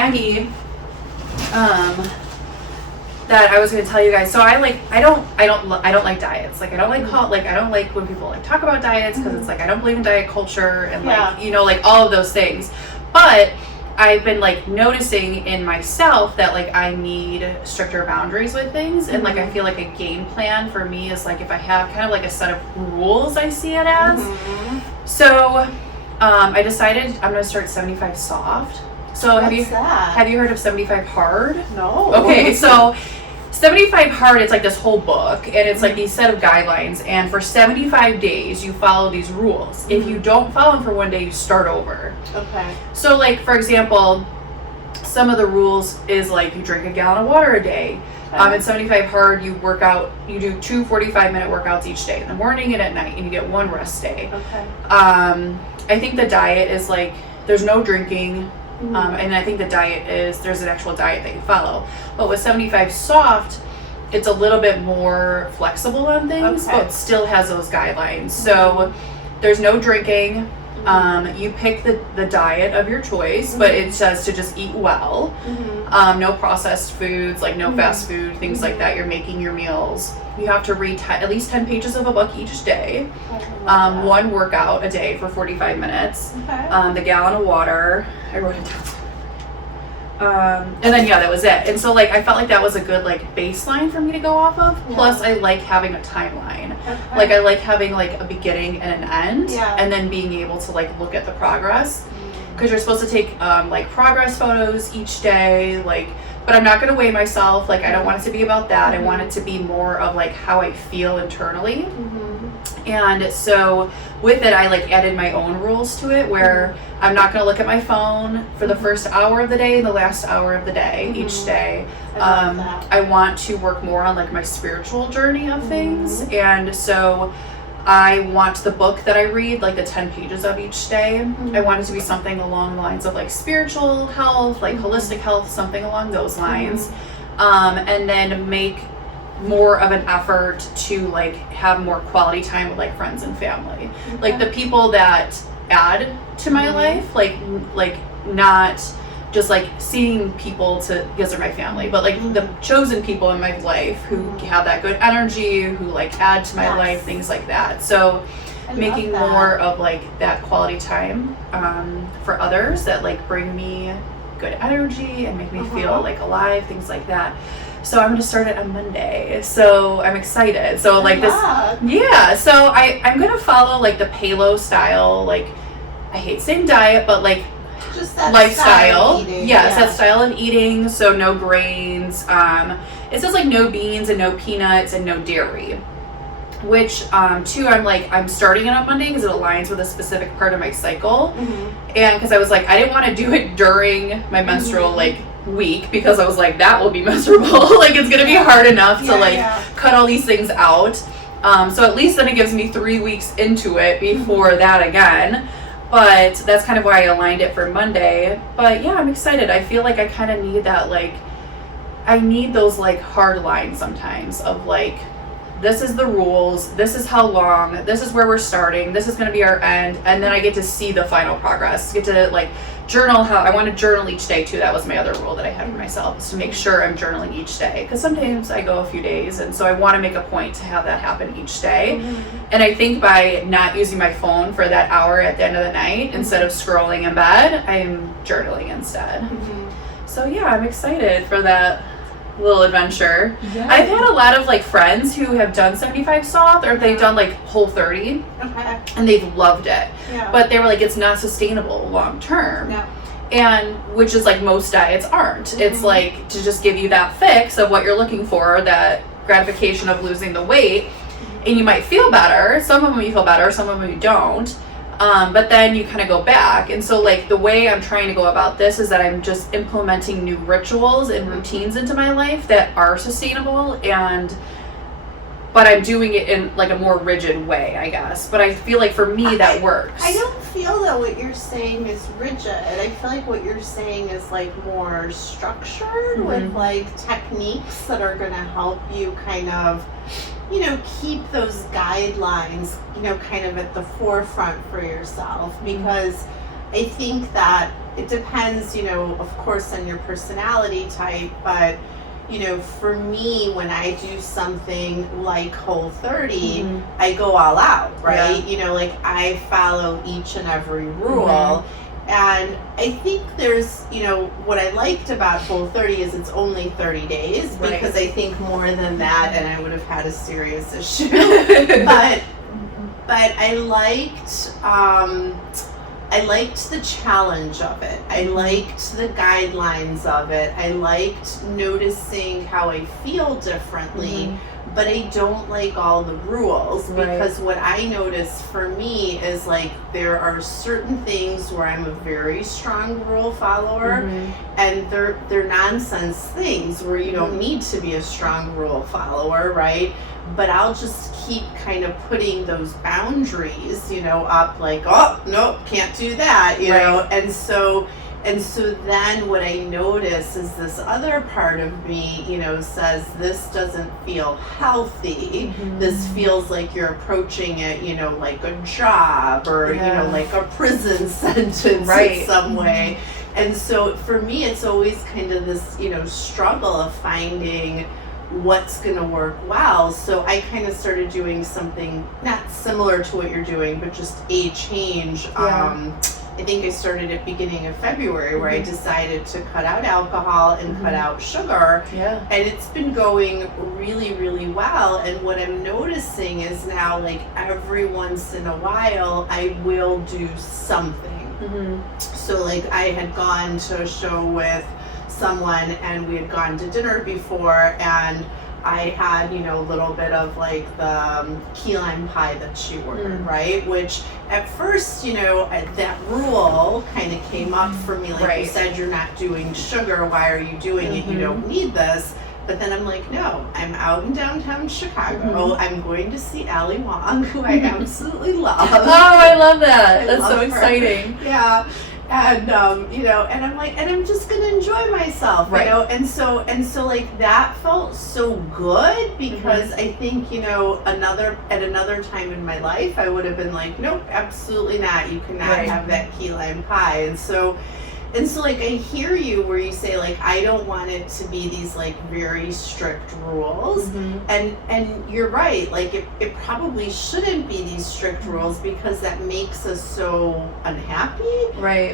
Maggie, that I was going to tell you guys. So I don't like diets. Like I don't like when people like talk about diets, because it's like I don't believe in diet culture and like, you know, like all of those things. But I've been like noticing in myself that like I need stricter boundaries with things, and like I feel like a game plan for me is like if I have kind of like a set of rules, I see it as. So I decided I'm going to start 75 soft. So have you heard of 75 hard? No. Okay, so 75 hard, it's like this whole book, and it's like these set of guidelines, and for 75 days you follow these rules. If you don't follow them for one day, you start over. Okay. So like, for example, some of the rules is like you drink a gallon of water a day. At 75 hard, you work out, you do 2 45-minute workouts each day, in the morning and at night, and you get one rest day. Okay. I think the diet is like, there's no drinking. And I think the diet there's an actual diet that you follow. But with 75 soft, it's a little bit more flexible on things, but still has those guidelines. So there's no drinking. You pick the diet of your choice, but it says to just eat well. No processed foods, like no fast food, things like that. You're making your meals. You have to read at least 10 pages of a book each day. One workout a day for 45 minutes. The gallon of water. I wrote it down. And then that was it. And so like I felt like that was a good like baseline for me to go off of. Plus I like having a timeline. Like I like having like a beginning and an end, and then being able to like look at the progress, because you're supposed to take like progress photos each day, like, but I'm not going to weigh myself. Like I don't want it to be about that. I want it to be more of like how I feel internally. And so with it, I like added my own rules to it, where I'm not going to look at my phone for the first hour of the day and the last hour of the day each day. I want to work more on like my spiritual journey of things. And so I want the book that I read, like the 10 pages of each day, I want it to be something along the lines of like spiritual health, like holistic health, something along those lines. And then make more of an effort to like have more quality time with like friends and family. Like the people that add to my life, like not just like seeing people because they're my family, but like the chosen people in my life who have that good energy, who like add to my life, things like that. So making more of like that quality time for others that like bring me good energy and make me feel like alive, things like that. So I'm going to start it on Monday. So I'm excited. So like so I'm going to follow like the paleo style, like I hate saying diet, but like just that lifestyle. Yes, that style of eating. So no grains. It says like no beans and no peanuts and no dairy. Which too, I'm starting it on Monday because it aligns with a specific part of my cycle. And because I was like, I didn't want to do it during my menstrual like week, because I was like, that will be miserable. Like it's gonna be hard enough to cut all these things out. So at least then it gives me 3 weeks into it before that again. But that's kind of why I aligned it for Monday. But yeah, I'm excited. I feel like I kind of need that, like, I need those like hard lines sometimes of like, this is the rules, this is how long, this is where we're starting, this is going to be our end, and then I get to see the final progress. Get to like journal how I want to journal each day too. That was my other rule that I had for myself, is to make sure I'm journaling each day, because sometimes I go a few days, and so I want to make a point to have that happen each day. And I think by not using my phone for that hour at the end of the night, instead of scrolling in bed, I'm journaling instead. So yeah, I'm excited for that little adventure. I've had a lot of like friends who have done 75 soft, or they've done like Whole 30, and they've loved it. But they were like, it's not sustainable long term. And which is like most diets aren't. It's like to just give you that fix of what you're looking for, that gratification of losing the weight, and you might feel better. Some of them you feel better, some of them you don't. But then you kind of go back. And so like the way I'm trying to go about this is that I'm just implementing new rituals and routines into my life that are sustainable, but I'm doing it in like a more rigid way, I guess. But I feel like for me that works. I don't feel that what you're saying is rigid. I feel like what you're saying is like more structured with like techniques that are going to help you kind of, keep those guidelines, kind of at the forefront for yourself. Because I think that it depends, you know, of course, on your personality type, but you know, for me, when I do something like Whole30, I go all out, right? Yeah. You know, like I follow each and every rule. Mm-hmm. And I think there's, you know, what I liked about Whole30 is it's only 30 days, Right. because I think more than that, and I would have had a serious issue. but I liked the challenge of it. I liked the guidelines of it. I liked noticing how I feel differently, but I don't like all the rules, because what I notice for me is like there are certain things where I'm a very strong rule follower, and they're nonsense things where you don't need to be a strong rule follower, right? But I'll just keep kind of putting those boundaries, you know, up, like, oh, nope, can't do that, you know? And so then what I notice is this other part of me, you know, says this doesn't feel healthy. This feels like you're approaching it, you know, like a job or, you know, like a prison sentence in some way. And so for me, it's always kind of this, you know, struggle of finding what's going to work well. So I kind of started doing something not similar to what you're doing, but just a change. I think I started at beginning of February, where I decided to cut out alcohol and cut out sugar. And it's been going really, really well. And what I'm noticing is now, like, every once in a while, I will do something. So like I had gone to a show with someone, and we had gone to dinner before, and I had, you know, a little bit of like the key lime pie that she ordered, right? Which at first, you know, that rule kind of came up for me, like you said, you're not doing sugar, why are you doing it? You don't need this. But then I'm like, no, I'm out in downtown Chicago. I'm going to see Ali Wong, who I absolutely love. Oh, I love that. That's so exciting. Yeah. And you know, and I'm like, and I'm just gonna enjoy myself, you know, and so like that felt so good, because I think, you know, at another time in my life I would have been like, nope, absolutely not, you cannot have that key lime pie. And so like I hear you where you say like I don't want it to be these like very strict rules, and you're right, like it probably shouldn't be these strict rules, because that makes us so unhappy,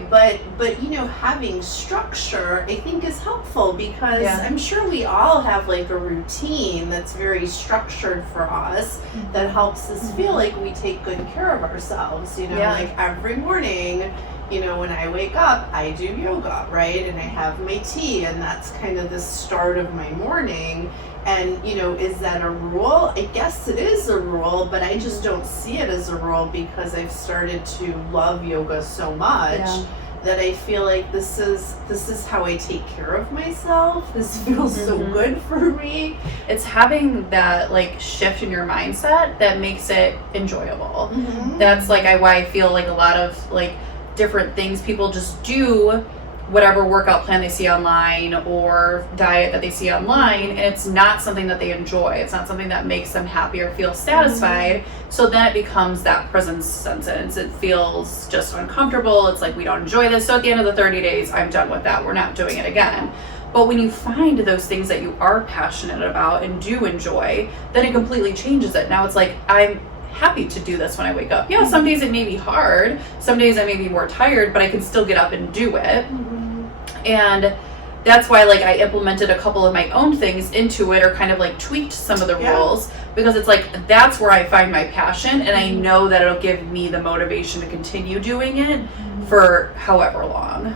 but you know, having structure I think is helpful, because I'm sure we all have like a routine that's very structured for us that helps us feel like we take good care of ourselves, you know, like every morning, you know, when I wake up, I do yoga, right? And I have my tea, and that's kind of the start of my morning. And, you know, is that a rule? I guess it is a rule, but I just don't see it as a rule, because I've started to love yoga so much that I feel like this is how I take care of myself. This feels so good for me. It's having that like shift in your mindset that makes it enjoyable. That's like why I feel like a lot of like different things, people just do whatever workout plan they see online or diet that they see online, and it's not something that they enjoy. It's not something that makes them happy or feel satisfied. So then it becomes that prison sentence. It feels just uncomfortable. It's like, we don't enjoy this, so at the end of the 30 days I'm done with that, we're not doing it again. But when you find those things that you are passionate about and do enjoy, then it completely changes it. Now it's like, I'm happy to do this when I wake up. Yeah, some days it may be hard, some days I may be more tired, but I can still get up and do it. And that's why like I implemented a couple of my own things into it, or kind of like tweaked some of the rules, because it's like that's where I find my passion, and I know that it'll give me the motivation to continue doing it for however long.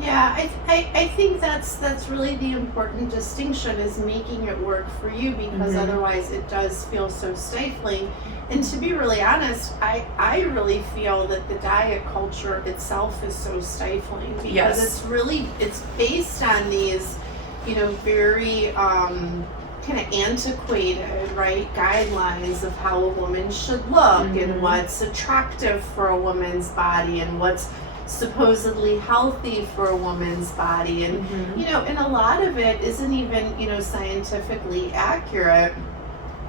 Yeah, I think that's really the important distinction, is making it work for you, because otherwise it does feel so stifling. And to be really honest, I really feel that the diet culture itself is so stifling, because it's based on these, you know, very kind of antiquated, right, guidelines of how a woman should look and what's attractive for a woman's body and what's supposedly healthy for a woman's body, and you know, and a lot of it isn't even, you know, scientifically accurate.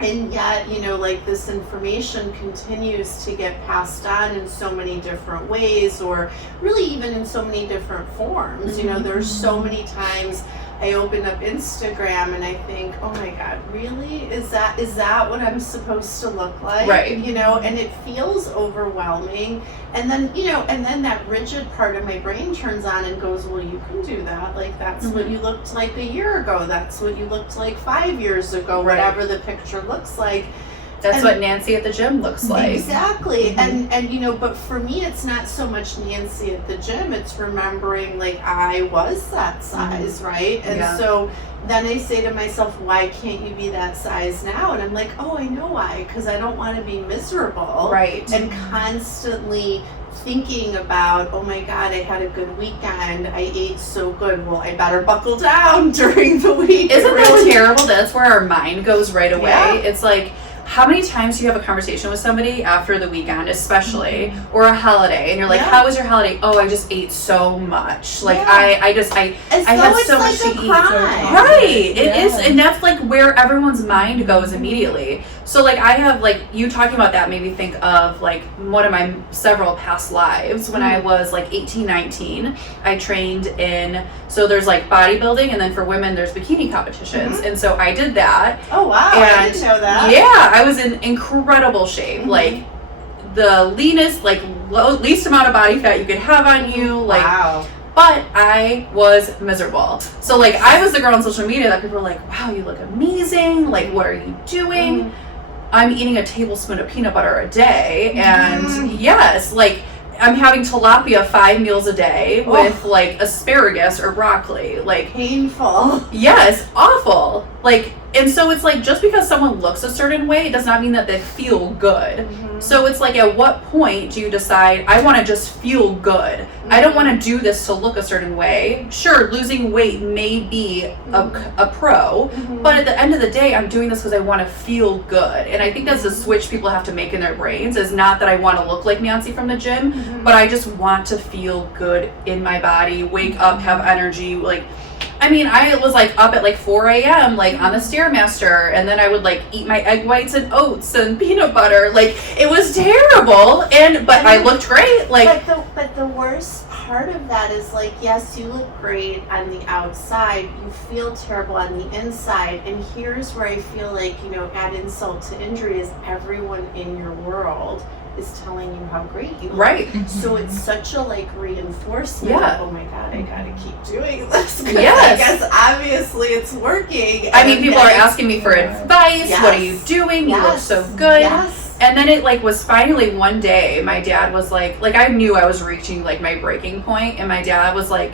And yet, you know, like this information continues to get passed on in so many different ways, or really even in so many different forms. You know, there's so many times I open up Instagram and I think, oh my God, really? Is that what I'm supposed to look like? Right. You know, and it feels overwhelming. And then, you know, and then that rigid part of my brain turns on and goes, well, you can do that. Like, that's what you looked like a year ago. That's what you looked like 5 years ago, Right. whatever the picture looks like. That's what Nancy at the gym looks like. Exactly. And you know, but for me it's not so much Nancy at the gym, it's remembering like I was that size, right? And so then I say to myself, why can't you be that size now? And I'm like, oh, I know why, because I don't want to be miserable. Right. And constantly thinking about, oh my God, I had a good weekend, I ate so good, well, I better buckle down during the week. Isn't that terrible? That's where our mind goes right away. Yeah. It's like, how many times do you have a conversation with somebody after the weekend, especially, or a holiday, and you're like, how was your holiday? Oh, I just ate so much. Like, I had so much to eat. Right. It is, and that's like where everyone's mind goes immediately. So like I have like you talking about that made me think of like one of my several past lives when I was like 18, 19. I trained in, so there's like bodybuilding, and then for women there's bikini competitions. And so I did that. Oh wow, and I didn't know that. Yeah, I was in incredible shape. Like the leanest, like least amount of body fat you could have on you. Like wow. But I was miserable. So like I was the girl on social media that people were like, wow, you look amazing. Like, what are you doing? I'm eating a tablespoon of peanut butter a day. And yes, like I'm having tilapia 5 meals a day with like asparagus or broccoli. Like painful. Yes, awful. Like, and so it's like just because someone looks a certain way, it does not mean that they feel good. So it's like, at what point do you decide, I want to just feel good? I don't want to do this to look a certain way. Sure, losing weight may be a pro, but at the end of the day, I'm doing this because I want to feel good. And I think that's the switch people have to make in their brains, is not that I want to look like Nancy from the gym, but I just want to feel good in my body, wake up, have energy. Like, I mean, I was like up at like 4 a.m. like on the Stairmaster, and then I would like eat my egg whites and oats and peanut butter. Like, it was terrible, but I looked great. Like, but the worst part of that is like, yes, you look great on the outside, you feel terrible on the inside, and here's where I feel like, you know, add insult to injury, is everyone in your world is telling you how great you look. Right. So it's such a like reinforcement. Yeah. Of, oh my God, I gotta keep doing this. Yes. I guess obviously it's working. I mean, people are asking me for advice. Yes. What are you doing? You look so good. Yes. And then it like was finally one day, my dad was like I knew I was reaching like my breaking point, and my dad was like,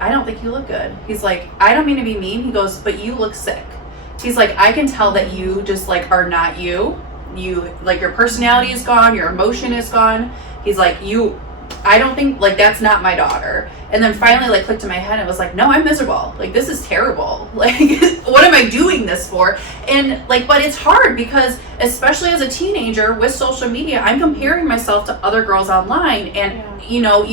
I don't think you look good. He's like, I don't mean to be mean. He goes, but you look sick. He's like, I can tell that you just like are not you. You like, your personality is gone, your emotion is gone. He's like, I don't think, like, that's not my daughter. And then finally like clicked in my head and was like, no, I'm miserable. Like, this is terrible. Like, what am I doing this for? And like, but it's hard because especially as a teenager with social media, I'm comparing myself to other girls online, and you know,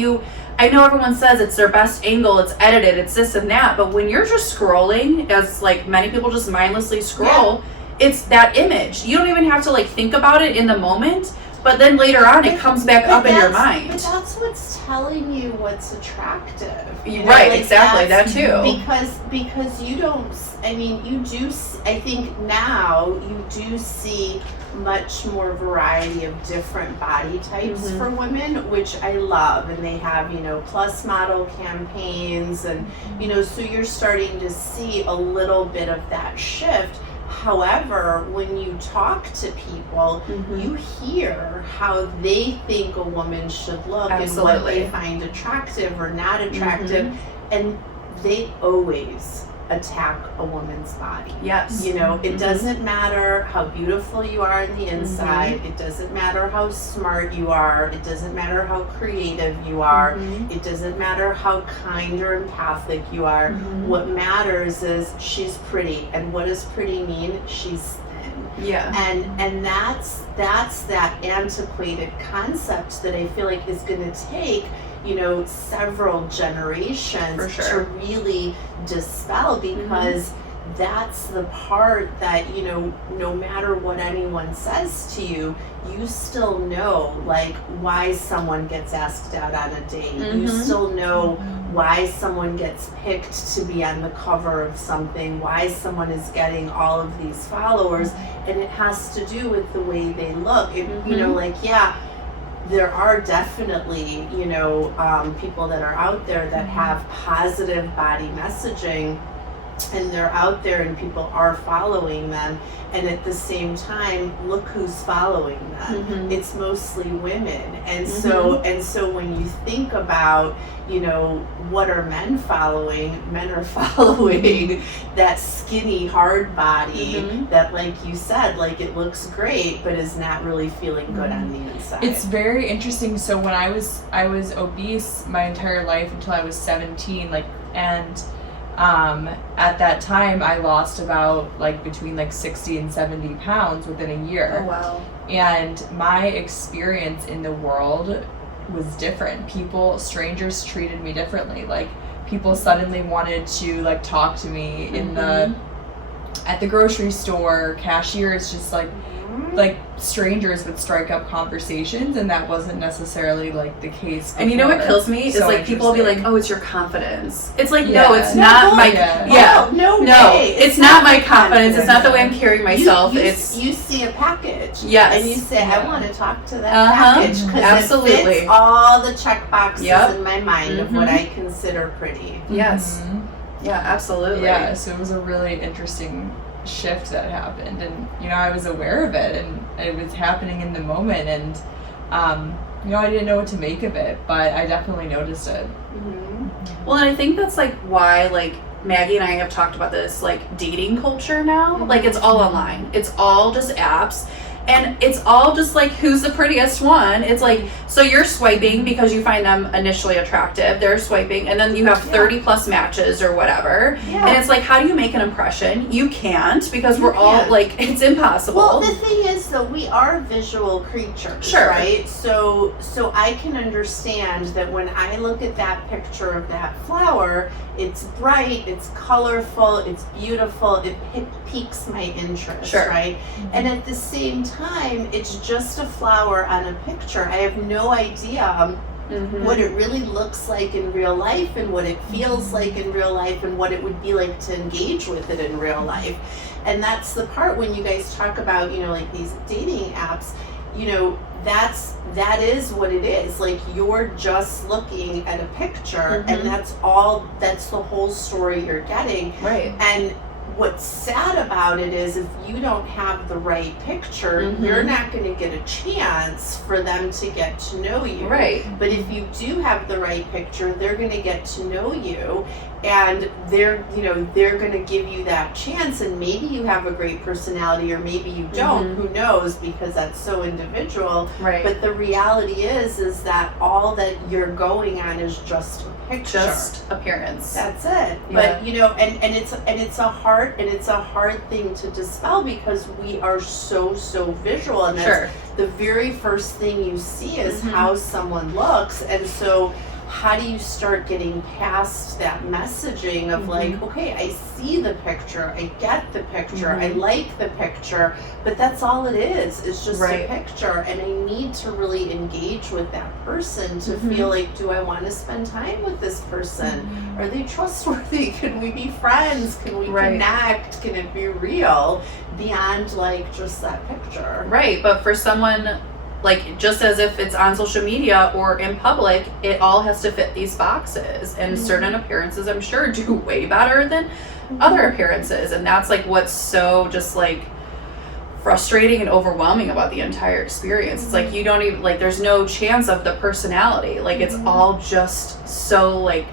I know everyone says it's their best angle, it's edited, it's this and that, but when you're just scrolling, as like many people just mindlessly scroll, it's that image. You don't even have to like think about it in the moment, but then later on it comes back up in your mind. But that's what's telling you what's attractive. You know? Right, like exactly, that too. Because you don't, I mean, you do, I think now you do see much more variety of different body types for women, which I love. And they have, you know, plus model campaigns, and, you know, so you're starting to see a little bit of that shift. However, when you talk to people, you hear how they think a woman should look and what they find attractive or not attractive, and they always attack a woman's body. Yes. You know, it doesn't matter how beautiful you are on the inside, it doesn't matter how smart you are, it doesn't matter how creative you are, it doesn't matter how kind or empathic you are. What matters is she's pretty. And what does pretty mean? She's thin. Yeah. And that's that antiquated concept that I feel like is going to take, you know, several generations to really dispel, because that's the part that, you know, no matter what anyone says to you, you still know, like, why someone gets asked out on a date. You still know why someone gets picked to be on the cover of something, why someone is getting all of these followers, and it has to do with the way they look. It, you know, like, yeah, there are definitely, you know, people that are out there that have positive body messaging, and they're out there and people are following them, and at the same time, look who's following them. It's mostly women. And so when you think about, you know, what are men following? Men are following that skinny, hard body that, like you said, like, it looks great but is not really feeling good on the inside. It's very interesting. So when I was obese my entire life until I was 17, like, and at that time I lost about, like, between, like, 60 and 70 pounds within a year. Oh, wow. And my experience in the world was different. Strangers treated me differently. Like, people suddenly wanted to, like, talk to me at the grocery store. Cashiers just, like strangers would strike up conversations, and that wasn't necessarily, like, the case before. And you know what kills me is, So like, people will be like, interesting. oh, it's your confidence. It's like, Yeah. no, it's not my, Yeah. No no, way. it's not my confidence. It's not the way I'm carrying myself. You It's, see a package, Yes. and you say, I Yeah. want to talk to that Uh-huh. package because it Absolutely. fits all the check boxes Yep. in my mind of what I consider pretty. yes. Mhm. Yeah, absolutely. Yeah, so it was a really interesting shift that happened, and, you know, I was aware of it, and it was happening in the moment, and you know, I didn't know what to make of it, but I definitely noticed it. Well, and I think that's, like, why, like, Maggie and I have talked about this, like, dating culture now. Like, it's all online. It's all just apps. And it's all just, like, who's the prettiest one? It's like, so you're swiping because you find them initially attractive. They're swiping, and then you have 30 plus matches or whatever. Yeah. And it's like, how do you make an impression? You can't, because we're all, can't. like, it's impossible. Well, the thing is, though, we are visual creatures, Sure. right? So I can understand that when I look at that picture of that flower, it's bright, it's colorful, it's beautiful, it piques my interest, Sure. right? And at the same time, it's just a flower on a picture. I have no idea what it really looks like in real life, and what it feels like in real life, and what it would be like to engage with it in real life. And that's the part when you guys talk about, you know, like, these dating apps, you know, that is what it is. Like, you're just looking at a picture, and that's the whole story you're getting. Right. And what's sad about it is, if you don't have the right picture, you're not going to get a chance for them to get to know you. Right. But if you do have the right picture, they're going to get to know you, and they're going to give you that chance. And maybe you have a great personality, or maybe you don't. Who knows? Because that's so individual. Right. But the reality is that all that you're going on is just a picture. Just appearance. That's it. Yeah. But, you know, and it's a hard thing to dispel, because we are so visual, and that's Sure. the very first thing you see is how someone looks. And so how do you start getting past that messaging of like, okay, I see the picture, I get the picture, I like the picture, but that's all it is. It's just Right. a picture, and I need to really engage with that person to feel like, do I want to spend time with this person? Are they trustworthy? Can we be friends? Can we Right. connect? Can it be real beyond, like, just that picture? Right, but for someone, like, just as if it's on social media or in public, it all has to fit these boxes. And certain appearances, I'm sure, do way better than other appearances. And that's, like, what's so just, like, frustrating and overwhelming about the entire experience. It's like, you don't even, like, there's no chance of the personality. Like, it's all just so, like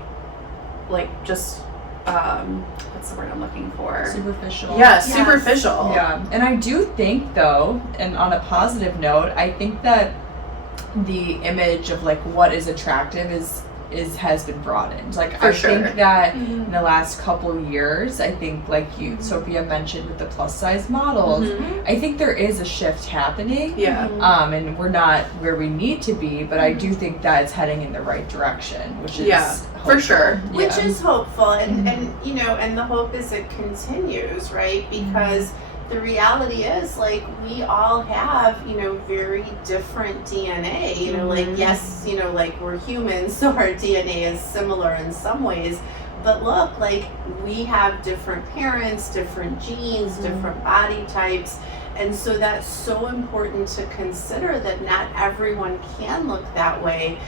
just, what's the word I'm looking for? Superficial. Yeah, Yes. superficial. Yeah, and I do think, though, and on a positive note, I think that the image of, like, what is attractive has been broadened. Like, For I sure. think that in the last couple years, I think, like you, Sophia mentioned with the plus size models, I think there is a shift happening. Yeah. And we're not where we need to be, but I do think that it's heading in the right direction, which is For sure. Which Yeah. is hopeful, and Mhm. you know, and the hope is it continues, right? Because the reality is, like, we all have, you know, very different DNA. You know, like, Mhm. yes, you know, like, we're humans, so our DNA is similar in some ways. But look, like, we have different parents, different genes, different body types. And so that's so important to consider that not everyone can look that way.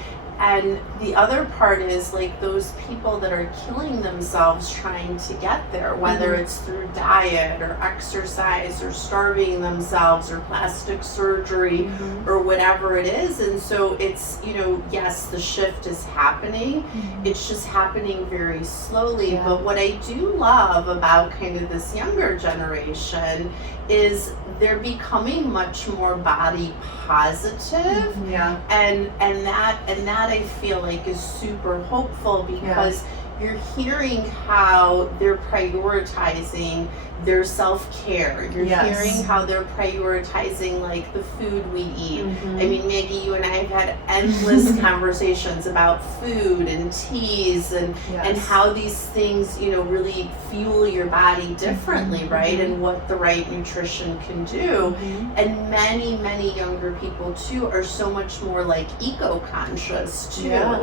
And the other part is, like, those people that are killing themselves trying to get there, whether Mhm. it's through diet or exercise or starving themselves or plastic surgery or whatever it is. And so it's, you know, yes, the shift is happening. It's just happening very slowly. Yeah. But what I do love about kind of this younger generation is they're becoming much more body positive. Yeah. And that I feel like is super hopeful, because you're hearing how they're prioritizing their self-care. You're Yes. hearing how they're prioritizing, like, the food we eat. Mhm. I mean, Maggie, you and I have had endless conversations about food and teas and Yes. how these things, you know, really fuel your body differently, right? And what the right nutrition can do. Mhm. And many younger people too are so much more, like, eco-conscious too. Yeah.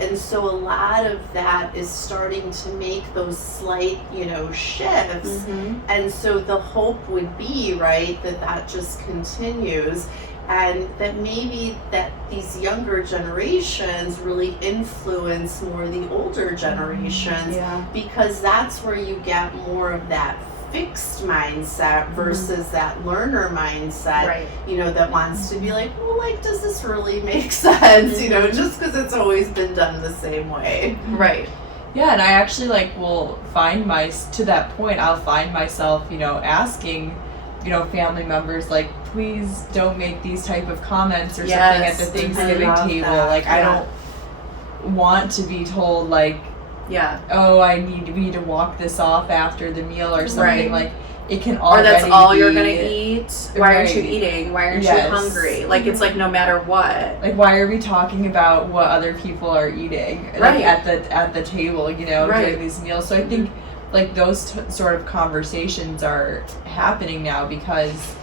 And so a lot of that is starting to make those slight, you know, shifts. Mhm. And so the hope would be, right, that that just continues, and that maybe that these younger generations really influence more the older generations, Yeah. because that's where you get more of that fixed mindset versus that learner mindset, Right. you know, that wants to be like, well, like, does this really make sense? You know, just because it's always been done the same way. Right. Yeah, and I actually will find to that point, I'll find myself, you know, asking, you know, family members, like, please don't make these type of comments or something at the Yes, Thanksgiving I love table. that. Like, I Yeah. don't want to be told, like, Yeah. oh, we need to walk this off after the meal or something. Right. Like, it can Or already that's all you're be- gonna eat. Why aren't you Right. eating? Why aren't Yes. you hungry? Like, it's like no matter what. Like, why are we talking about what other people are eating, Right. like, at the table, you know, Right. during these meals? So I think, like, those sort of conversations are happening now because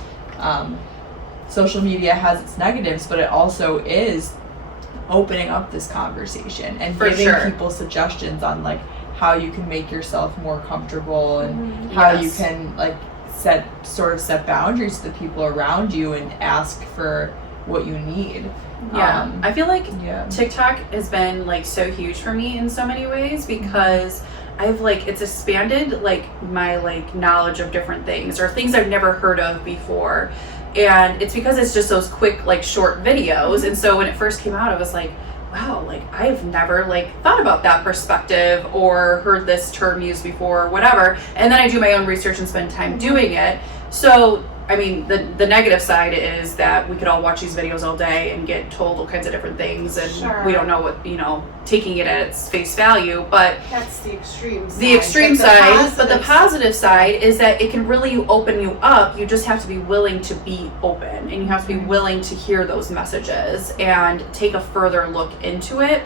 social media has its negatives, but it also is opening up this conversation and For giving sure. people suggestions on, like, how you can make yourself more comfortable and how you Yes. can, like, set boundaries to the people around you and ask for what you need. Yeah. I feel like Yeah. TikTok has been like so huge for me in so many ways, because I've like, it's expanded like my like knowledge of different things or things I've never heard of before. And it's because it's just those quick like short videos. And so when it first came out, I was like, wow, like I've never like thought about that perspective or heard this term used before or whatever. And then I do my own research and spend time doing it. So I mean, the negative side is that we could all watch these videos all day and get told all kinds of different things, and Sure. we don't know what, you know, taking it at its face value. But That's the extreme side. the extreme But the side, but the positive positive side is that it can really open you up. You just have to be willing to be open, and you have to be willing to hear those messages and take a further look into it.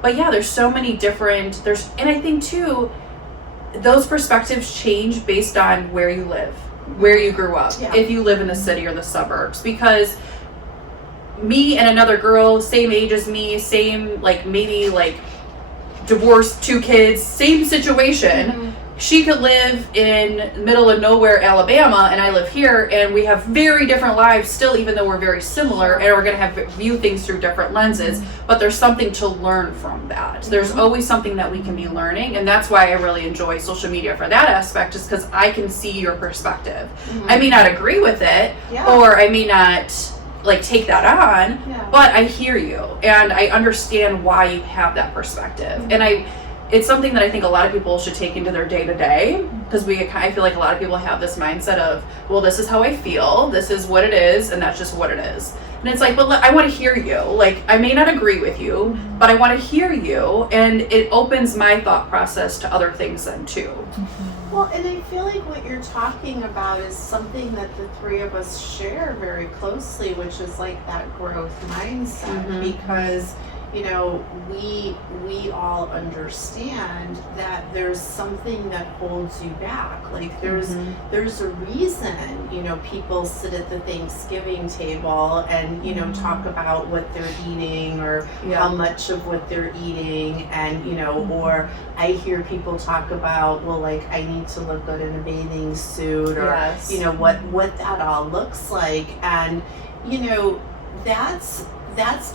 But yeah, there's so many different, and I think too, those perspectives change based on where you live, where you grew up, Yeah. if you live in the city or the suburbs, because me and another girl, same age as me, same like maybe like divorced, 2 kids, same situation. She could live in middle of nowhere, Alabama, and I live here, and we have very different lives still, even though we're very similar, and we're gonna view things through different lenses. But there's something to learn from that. There's always something that we can be learning, and that's why I really enjoy social media for that aspect, just because I can see your perspective. I may not agree with it, Yeah. or I may not like take that on, Yeah. but I hear you and I understand why you have that perspective. And it's something that I think a lot of people should take into their day to day, because I feel like a lot of people have this mindset of, well, this is how I feel, this is what it is, and that's just what it is. And it's like, but I want to hear you. Like, I may not agree with you, but I want to hear you, and it opens my thought process to other things then too. Well, and I feel like what you're talking about is something that the three of us share very closely, which is like that growth mindset. Mhm. Because, you know, we all understand that there's something that holds you back. Like there's a reason, you know, people sit at the Thanksgiving table and, you know, talk about what they're eating or how much of what they're eating, and, you know, or I hear people talk about, well, like, I need to look good in a bathing suit, or you know, what that all looks like. And, you know, that's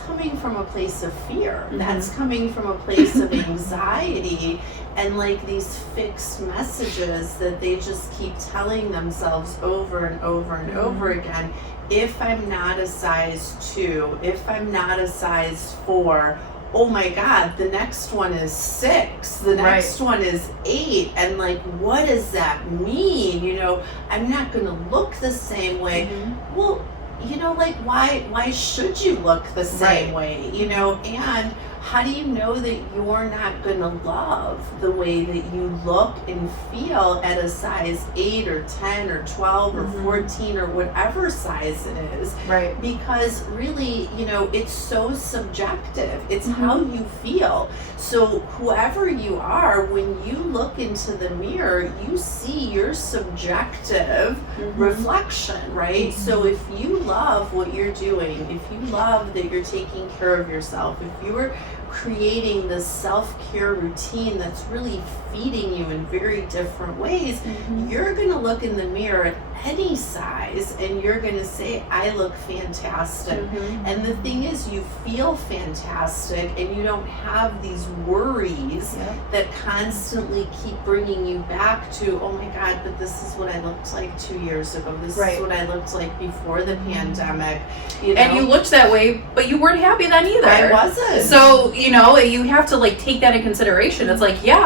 coming from a place of fear. That's coming from a place of anxiety, and like these fixed messages that they just keep telling themselves over and over and over again. If I'm not a size 2, if I'm not a size 4, oh my God, the next one is 6, the next one is 8, and like, what does that mean? You know, I'm not gonna look the same way. Well, you know, like, why should you look the same way? You know, and how do you know that you're not gonna love the way that you look and feel at a size 8 or 10 or 12 or 14 or whatever size it is? Right. Because really, you know, it's so subjective. It's how you feel. So whoever you are, when you look into the mirror, you see your subjective reflection, right? So if you love what you're doing, if you love that you're taking care of yourself, if you're creating this self-care routine that's really feeding you in very different ways, you're going to look in the mirror at any size and you're going to say, I look fantastic. And the thing is, you feel fantastic and you don't have these worries that constantly keep bringing you back to, oh my God, but this is what I looked like 2 years ago. This is what I looked like before the pandemic. You know? And you looked that way, but you weren't happy then either. I wasn't. So, you know, you have to like take that in consideration. It's like, yeah,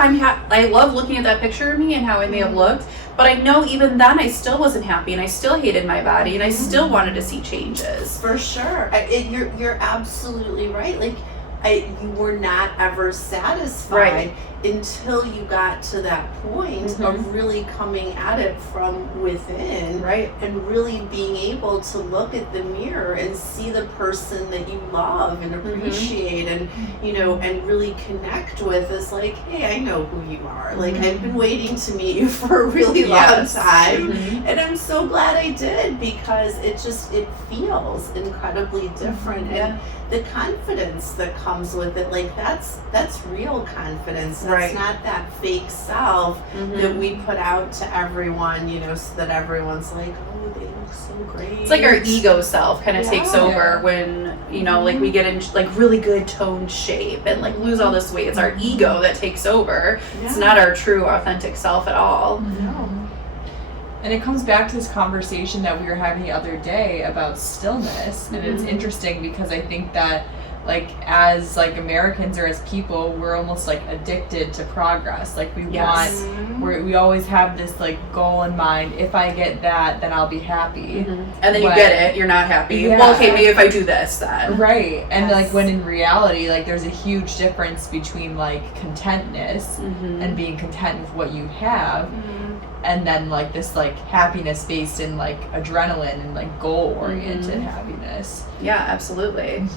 I love looking at that picture of me and how I may have looked, but I know even then I still wasn't happy and I still hated my body and I still wanted to see changes. For sure. You're absolutely right. Like, you were not ever satisfied until you got to that point of really coming at it from within, and really being able to look at the mirror and see the person that you love and appreciate and, you know, and really connect with is like, hey, I know who you are. Like, I've been waiting to meet you for a really long time, and I'm so glad I did, because it feels incredibly different. And the confidence that comes with it, like that's real confidence. That's not that fake self that we put out to everyone, you know, so that everyone's like, oh, they look so great. It's like our ego self kind of takes over when, you know, like we get in like really good toned shape and like lose all this weight. It's our ego that takes over. It's not our true authentic self at all. And it comes back to this conversation that we were having the other day about stillness. And it's interesting because I think that, like, as like Americans or as people, we're almost like addicted to progress. Like we we always have this like goal in mind. If I get that, then I'll be happy. And then you get it, you're not happy. Well, okay, maybe if I do this then. And like when in reality, like there's a huge difference between like contentness and being content with what you have. And then like this like happiness based in like adrenaline and like goal oriented happiness. Yeah, absolutely.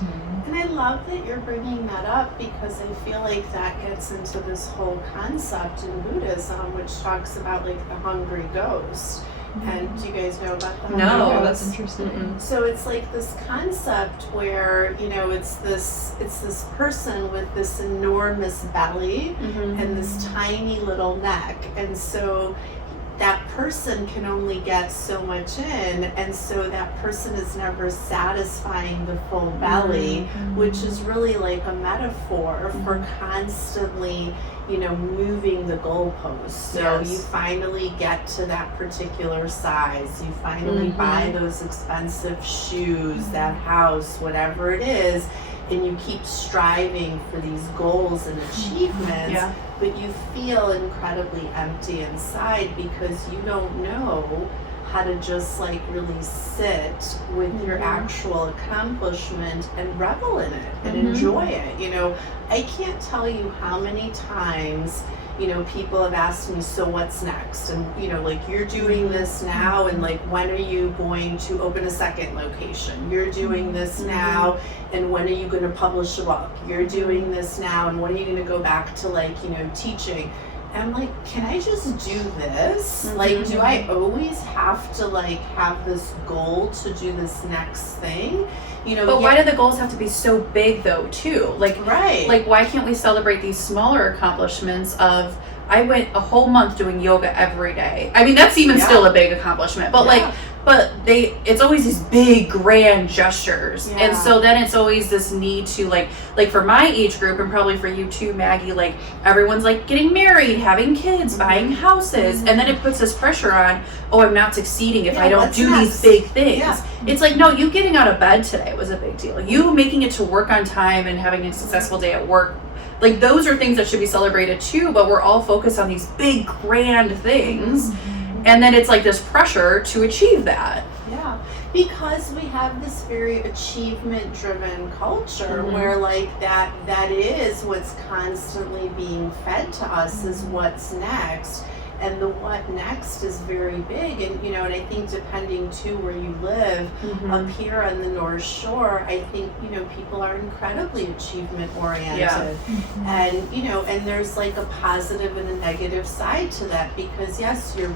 And I love that you're bringing that up, because I feel like that gets into this whole concept in Buddhism, which talks about like the hungry ghost. And do you guys know about the hungry ghost? That's interesting. So it's like this concept where, you know, it's this person with this enormous belly and this tiny little neck, and so that person can only get so much in, and so that person is never satisfying the full belly, which is really like a metaphor for constantly, you know, moving the goalposts. So you finally get to that particular size, you finally buy those expensive shoes, that house, whatever it is, and you keep striving for these goals and achievements, but you feel incredibly empty inside because you don't know how to just like really sit with your actual accomplishment and revel in it and enjoy it. You know, I can't tell you how many times, you know, people have asked me, so what's next? And, you know, like, you're doing this now, and like, when are you going to open a second location? You're doing this now, and when are you going to publish a book? You're doing this now, and when are you going to go back to, like, you know, teaching? And I'm like, can I just do this? Like, do I always have to, like, have this goal to do this next thing? You know, But why do the goals have to be so big though too? Like, right. like why can't we celebrate these smaller accomplishments of I went a whole month doing yoga every day. I mean, that's even still a big accomplishment. But like, but it's always these big grand gestures. And so then it's always this need to like for my age group, and probably for you too, Maggie, like everyone's like getting married, having kids, buying houses, and then it puts this pressure on, oh, I'm not succeeding if I don't do these big things. It's like, no, you getting out of bed today was a big deal. You making it to work on time and having a successful day at work, like those are things that should be celebrated too, but we're all focused on these big grand things. And then it's like this pressure to achieve that. Yeah, because we have this very achievement driven culture where like that is what's constantly being fed to us is what's next. And the what next is very big. And, you know, and I think depending too where you live, up here on the North Shore, I think, you know, people are incredibly achievement oriented. And, you know, and there's like a positive and a negative side to that, because yes, you're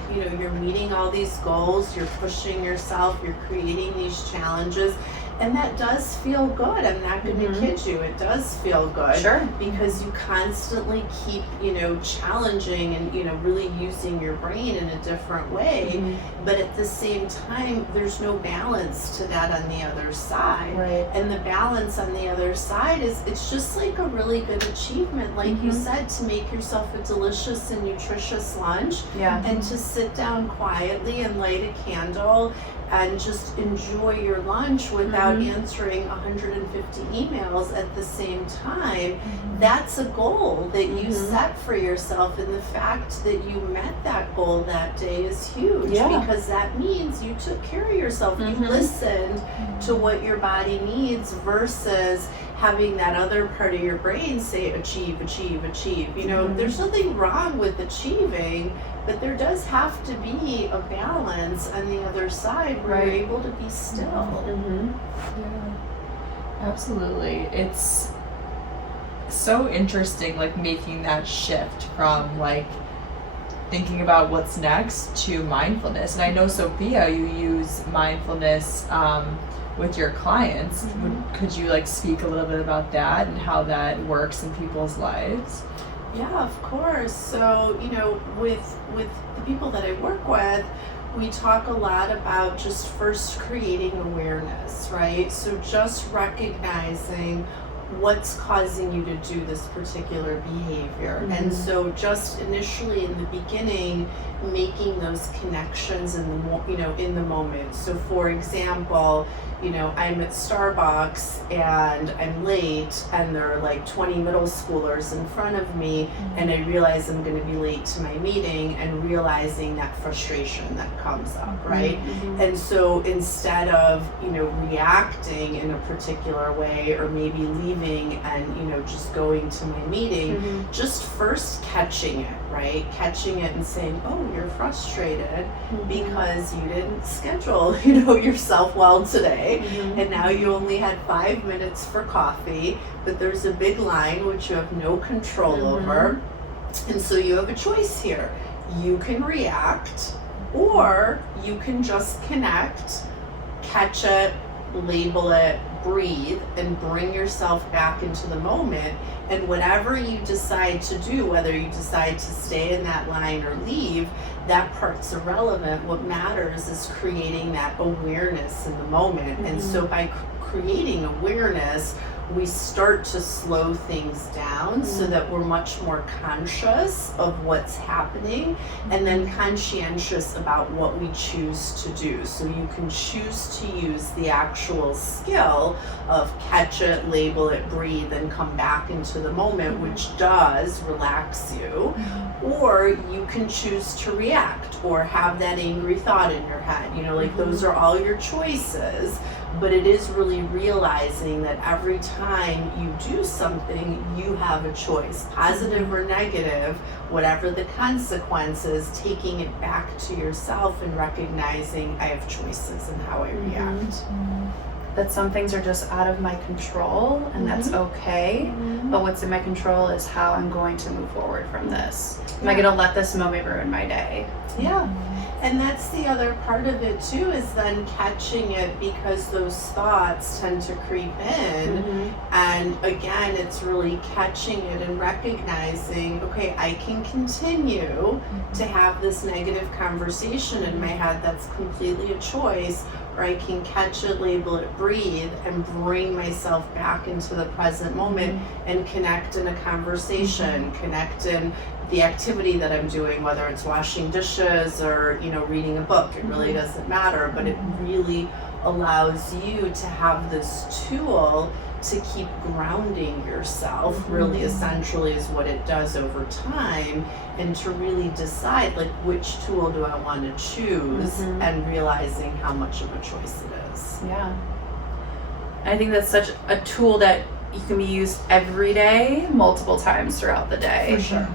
meeting all these goals, you're pushing yourself, you're creating these challenges. And that does feel good. I'm not going to kid you. It does feel good. Sure. Because you constantly keep, you know, challenging and, you know, really using your brain in a different way. But at the same time, there's no balance to that on the other side. Right. And the balance on the other side is, it's just like a really good achievement. Like you said, to make yourself a delicious and nutritious lunch. And to sit down quietly and light a candle and just enjoy your lunch without answering 150 emails at the same time. That's a goal that you set for yourself, and the fact that you met that goal that day is huge, because that means you took care of yourself. You listened to what your body needs versus having that other part of your brain say achieve, achieve, achieve. You know, there's nothing wrong with achieving, but there does have to be a balance on the other side where you're able to be still. Yeah, absolutely. It's so interesting, like making that shift from like thinking about what's next to mindfulness. And I know, Sophia, you use mindfulness with your clients. Could you like speak a little bit about that and how that works in people's lives? Yeah, of course. So, you know, with the people that I work with, we talk a lot about just first creating awareness, right? So just recognizing what's causing you to do this particular behavior. And so just initially in the beginning, making those connections in the moment. So for example, you know, I'm at Starbucks and I'm late, and there are like 20 middle schoolers in front of me, and I realize I'm going to be late to my meeting, and realizing that frustration that comes up, right? And so instead of, you know, reacting in a particular way, or maybe leaving and, you know, just going to my meeting, just first catching it, right? Catching it and saying, oh, you're frustrated because you didn't schedule, you know, yourself well today. And now you only had 5 minutes for coffee, but there's a big line which you have no control over. And so you have a choice here. You can react, or you can just connect, catch it, label it, breathe, and bring yourself back into the moment. And whatever you decide to do, whether you decide to stay in that line or leave, that part's irrelevant. What matters is creating that awareness in the moment. And so by creating awareness, we start to slow things down so that we're much more conscious of what's happening, and then conscientious about what we choose to do. So you can choose to use the actual skill of catch it, label it, breathe, and come back into the moment, which does relax you. Or you can choose to react or have that angry thought in your head. You know, like those are all your choices. but it is really realizing that every time you do something, you have a choice, positive or negative, whatever the consequences, taking it back to yourself and recognizing I have choices in how I react. That some things are just out of my control, and that's okay. But what's in my control is how I'm going to move forward from this. Am I going to let this moment ruin my day? Yeah. And that's the other part of it too, is then catching it, because those thoughts tend to creep in. And again, it's really catching it and recognizing, okay, I can continue to have this negative conversation in my head. That's completely a choice. Or I can catch it, label it, breathe, and bring myself back into the present moment and connect in a conversation, connect in the activity that I'm doing, whether it's washing dishes or, you know, reading a book. It really doesn't matter, but it really allows you to have this tool to keep grounding yourself, really essentially is what it does over time, and to really decide, like, which tool do I want to choose, and realizing how much of a choice it is. Yeah. I think that's such a tool that you can be used every day, multiple times throughout the day. For sure.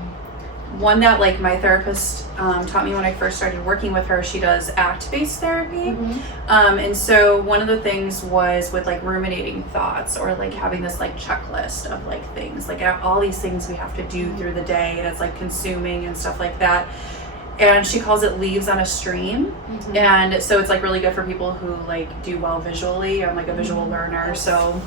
One that, like, my therapist taught me when I first started working with her. She does ACT-based therapy. And so one of the things was with, like, ruminating thoughts, or like having this, like, checklist of, like, things, like all these things we have to do through the day, and it's like consuming and stuff like that. And she calls it leaves on a stream. And so it's, like, really good for people who, like, do well visually. I'm, like, a visual learner, so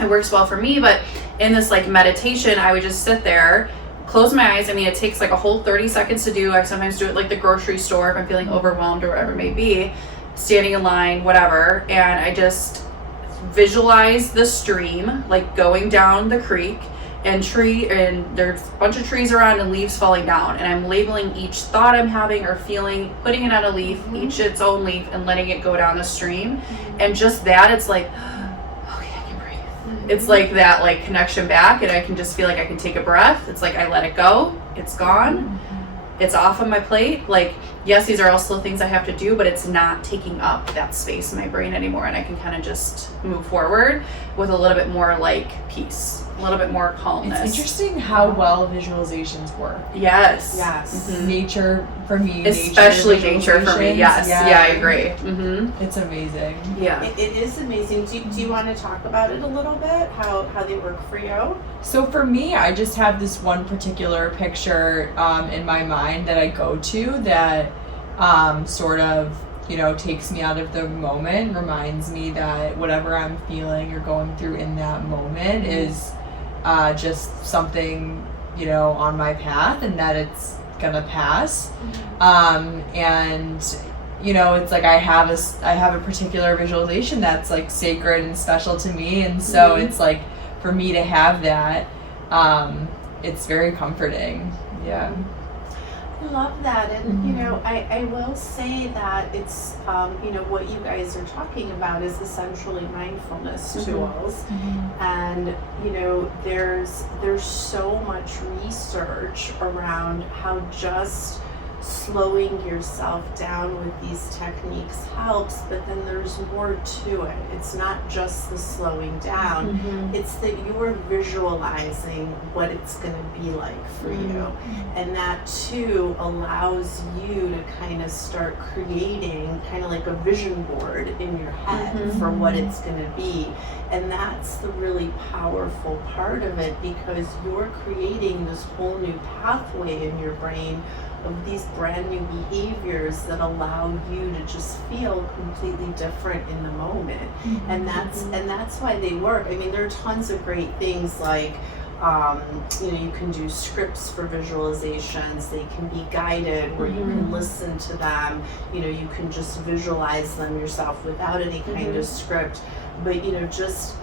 it works well for me. But in this, like, meditation, I would just sit there, close my eyes. I mean, it takes like a whole 30 seconds to do. I sometimes do it like the grocery store if I'm feeling overwhelmed or whatever it may be, standing in line, whatever. And I just visualize the stream, like going down the creek, and there's a bunch of trees around and leaves falling down. And I'm labeling each thought I'm having or feeling, putting it on a leaf, each its own leaf, and letting it go down the stream. And just that, it's like, it's like that, like, connection back, and I can just feel like I can take a breath. It's like I let it go. It's gone. It's off of my plate. Like, yes, these are all still things I have to do, but it's not taking up that space in my brain anymore, and I can kind of just move forward with a little bit more, like, peace, a little bit more calmness. It's interesting how well visualizations work. Yes. Nature for me, especially nature for me. Yes. Yeah, I agree. It's amazing. Yeah. It is amazing. Do you want to talk about it a little bit? How they work for you? So for me, I just have this one particular picture in my mind that I go to that sort of, you know, takes me out of the moment, reminds me that whatever I'm feeling or going through in that moment is just something, you know, on my path, and that it's gonna pass. And you know, it's like I have a particular visualization that's like sacred and special to me, and so it's like for me to have that, it's very comforting. Yeah. I love that. And you know, I will say that it's you know, what you guys are talking about is essentially mindfulness tools. And you know, there's so much research around how just slowing yourself down with these techniques helps, but then there's more to it. It's not just the slowing down, it's that you're visualizing what it's going to be like for you. And that too allows you to kind of start creating kind of like a vision board in your head for what it's going to be. And that's the really powerful part of it, because you're creating this whole new pathway in your brain of these brand new behaviors that allow you to just feel completely different in the moment. And that's why they work. I mean, there are tons of great things like you know, you can do scripts for visualizations. They can be guided, where you can listen to them. You know, you can just visualize them yourself without any kind of script. But you know, just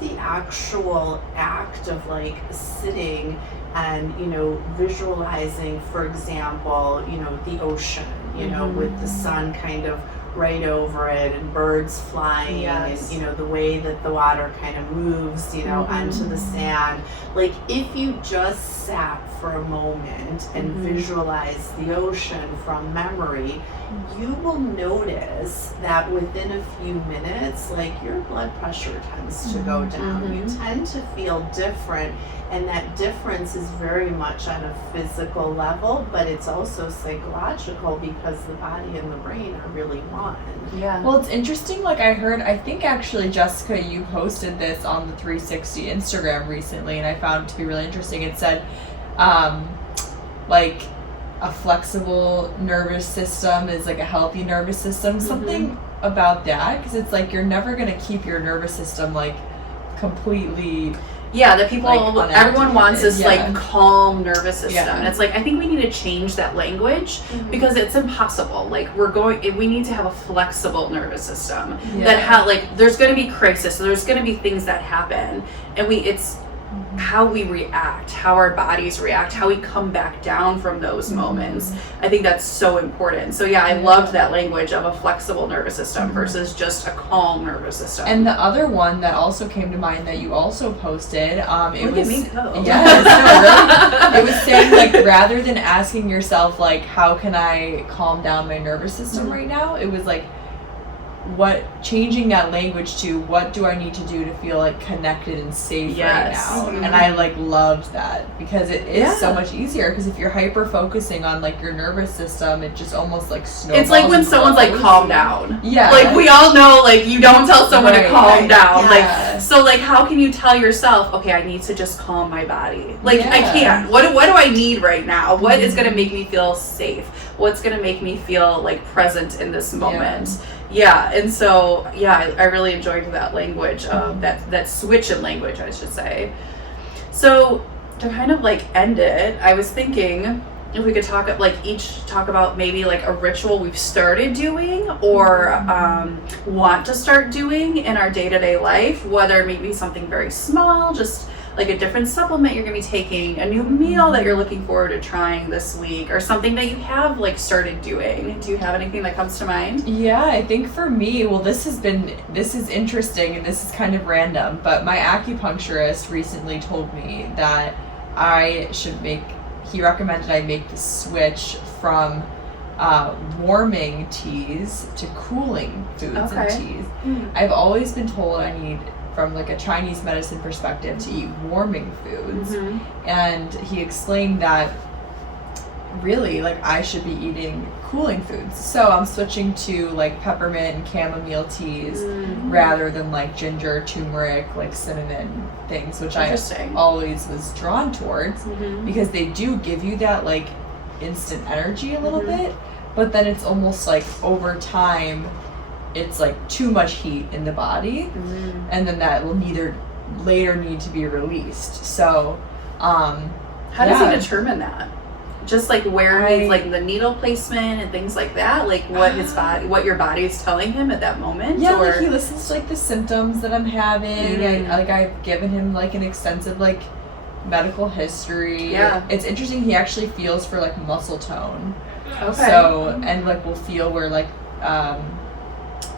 the actual act of like sitting and, you know, visualizing, for example, you know, the ocean, you know, with the sun kind of right over it, and birds flying, Yes. and, you know, the way that the water kind of moves, you know, onto the sand. Like, if you just sat for a moment and visualize the ocean from memory, you will notice that within a few minutes, like, your blood pressure tends to go down. You tend to feel different, and that difference is very much on a physical level, but it's also psychological, because the body and the brain are really one. Yeah. Well, it's interesting. Like, I think actually, Jessica, you posted this on the 360 Instagram recently, and I found it to be really interesting. It said, like, a flexible nervous system is like a healthy nervous system. Something about that, because it's like you're never going to keep your nervous system like completely. Yeah, the people, like, everyone wants this unactivated, like calm nervous system. Yeah. And it's like, I think we need to change that language because it's impossible. Like, we need to have a flexible nervous system that like, there's going to be crisis. So there's going to be things that happen. And it's how we react, how our bodies react, how we come back down from those moments. I think that's so important. So yeah, I loved that language of a flexible nervous system versus just a calm nervous system. And the other one that also came to mind that you also posted, Look at me go. Yes, no, really. It was saying, like, rather than asking yourself, like, how can I calm down my nervous system right now, it was like, changing that language to what do I need to do to feel like connected and safe right now. And I like loved that, because it is so much easier, because if you're hyper focusing on like your nervous system, it just almost like snowballs. It's like when and someone's like, grows. calm down. Yeah. Like, we all know, like, you don't tell someone to calm down. Yeah. Like, so like, how can you tell yourself, okay, I need to just calm my body? Like, I Yeah. can't. What do I need right now? What is going to make me feel safe? What's going to make me feel like present in this moment? Yeah, and so, yeah, I really enjoyed that language, that switch in language, I should say. So, to kind of like end it, I was thinking if we could talk about maybe like a ritual we've started doing or want to start doing in our day-to-day life, whether maybe something very small, just like a different supplement you're going to be taking, a new meal that you're looking forward to trying this week, or something that you have like started doing. Do you have anything that comes to mind? Yeah, I think for me, well, this is interesting, and this is kind of random, but my acupuncturist recently told me that he recommended I make the switch from warming teas to cooling foods and teas. I've always been told I need, from like a Chinese medicine perspective, to eat warming foods. And he explained that really, like, I should be eating cooling foods. So I'm switching to like peppermint and chamomile teas rather than like ginger, turmeric, like cinnamon things, which I always was drawn towards because they do give you that like instant energy a little bit, but then it's almost like over time it's like too much heat in the body, and then that will later need to be released. So how does he determine that? Just like where he's like the needle placement and things like that, like what your body is telling him at that moment. Yeah, like he listens to like the symptoms that I'm having. I've given him like an extensive like medical history. Yeah, it's interesting. He actually feels for like muscle tone. Okay. So and like we'll feel where like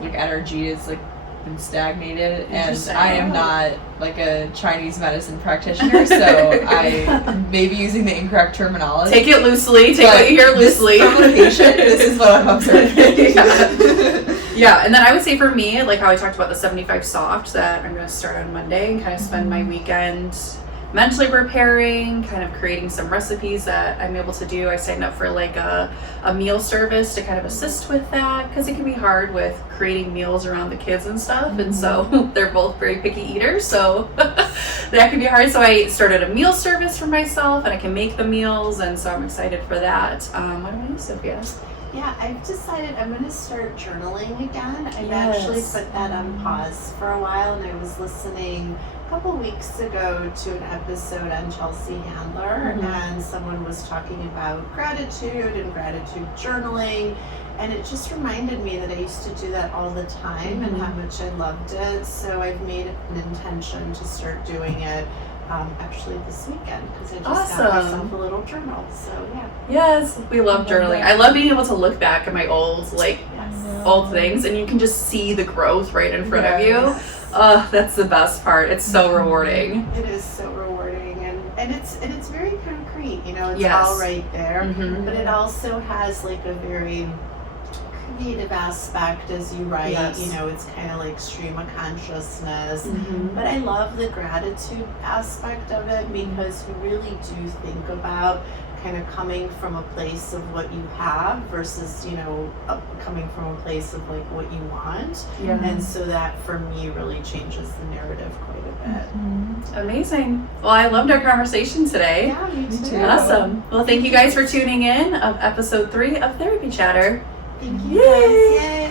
energy is like been stagnated, and I am not like a Chinese medicine practitioner, so I may be using the incorrect terminology. Take it loosely. Take what you hear loosely. From a patient, this is what I'm observing. Yeah, and then I would say for me, like how I talked about the 75 Soft that I'm going to start on Monday and kind of spend my weekend mentally preparing, kind of creating some recipes that I'm able to do. I signed up for like a meal service to kind of assist with that, because it can be hard with creating meals around the kids and stuff, and so they're both very picky eaters, so that can be hard. So I started a meal service for myself, and I can make the meals, and so I'm excited for that. What about you, Sophia? Yeah, I've decided I'm going to start journaling again. I've actually put that on pause for a while, and I was listening a couple weeks ago to an episode on Chelsea Handler, and someone was talking about gratitude and gratitude journaling, and it just reminded me that I used to do that all the time and how much I loved it. So I've made an intention to start doing it actually this weekend, because I just got myself a little journal. So yeah. Yes, we love journaling. I love being able to look back at my old old things, and you can just see the growth right in front of you. Yes. That's the best part. It's so rewarding. It is so rewarding, and it's very concrete. You know, it's Yes. all right there. Mhm. But it also has like a very creative aspect as you write. Yes. You know, it's kind of like stream of consciousness. Mhm. But I love the gratitude aspect of it because you really do think about kind of coming from a place of what you have versus, you know, coming from a place of like what you want. Yeah. And so that for me really changes the narrative quite a bit. Amazing. Well, I loved our conversation today. Yeah, me Me too. too. Awesome. Well, thank you guys for tuning in of episode 3 of Therapy Chatter. Thank you Yay! guys. Yay!